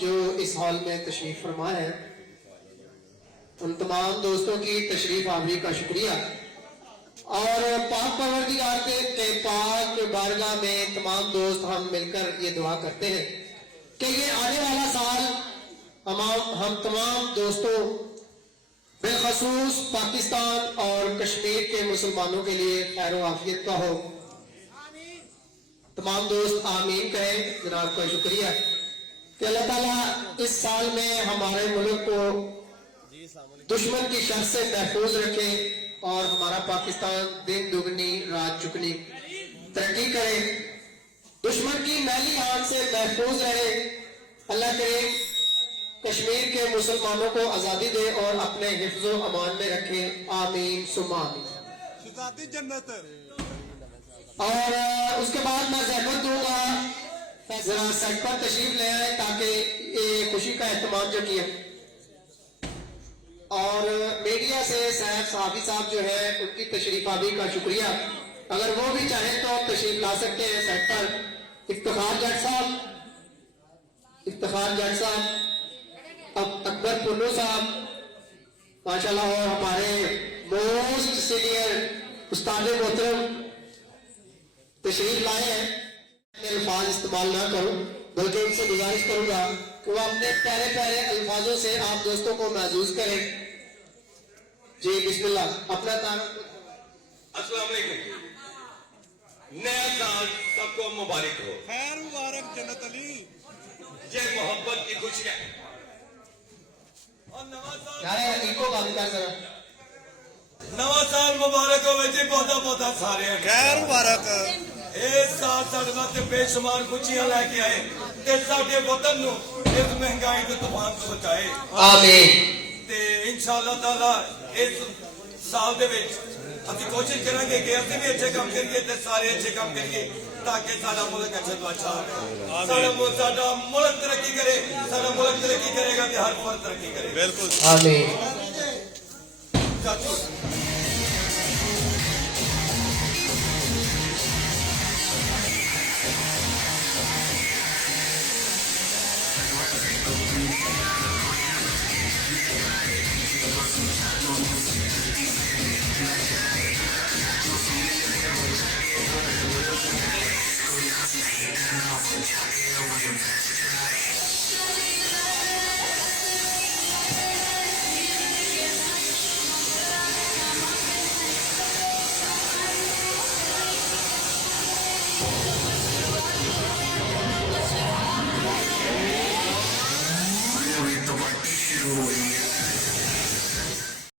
जो इस हॉल में तशरीफ फरमा है, उन तमाम दोस्तों की तशरीफ आवरी का शुक्रिया और पाक परवरदिगार के पाक बारगाह में तमाम दोस्त हम मिलकर ये दुआ करते हैं कि ये आने वाला साल हम तमाम दोस्तों बेखसूस पाकिस्तान और कश्मीर के मुसलमानों के लिए खैर आफियत का हो। तमाम दोस्त आमीन कहें। जनाब का शुक्रिया कि अल्लाह ताला इस साल में हमारे मुल्क को दुश्मन की शर से महफूज रखे और हमारा पाकिस्तान दिन दुगनी रात चुगनी तरक्की करे, दुश्मन की मैली आंख से महफूज रहे। अल्लाह करीम कश्मीर के मुसलमानों को आजादी दे और अपने हिफ्ज़ो अमान में रखे। आमीन सुम्मा आमीन। जन्नत। और उसके बाद मैं ज़हमत दूंगा जरा सेट पर तशरीफ ले आए ताकि ये खुशी का एहतमाम जो किया। और मीडिया से साहब साहबी साहब जो है उनकी तशरीफ आवी का शुक्रिया। अगर वो भी चाहें तो तशरीफ ला सकते हैं सेट पर। इफ्तिखार जट साहब, इफ्तिखार जट साहब, अकबर पुन्नू साहब माशाल्लाह, और हमारे मोस्ट सीनियर उस्ताद मोहतरम तशरीफ लाए हैं। अल्फाज इस्तेमाल ना करूं बल्कि उनसे गुजारिश करूंगा कि वो अपने प्यारे प्यारे अल्फाजों से आप दोस्तों को महसूस करें। जी बिस्मिल्लाह। अपना तारुफ। अस्सलाम वालेकुम। नया साल सबको मुबारक हो। खैर मुबारक जन्नत अली। ये मोहब्बत की खुशियां और नवा साल इनको बात कर जरा। नवा साल मुबारक हो वैसे बहुत बहुत सारे खैर मुबारक। इस साल साढ़े वास्ते बेशुमार खुशियां लेके आए ते साडे वतन नू इस महंगाई के तूफान से बचाए। आमीन। ते इंशाअल्लाह ताला इस साल दे विच ਅਸੀਂ कोशिश करेंगे कि ਅਸੀਂ भी अच्छे काम करिए ते सारे अच्छे काम करिए ताकि साडा मुल्क अच्छा तो अच्छा हो। साडा मुल्क तरक्की करे, साडा मुल्क तरक्की करेगा ते हर फर्द तरक्की करेगा। बिल्कुल आमीन। चाचू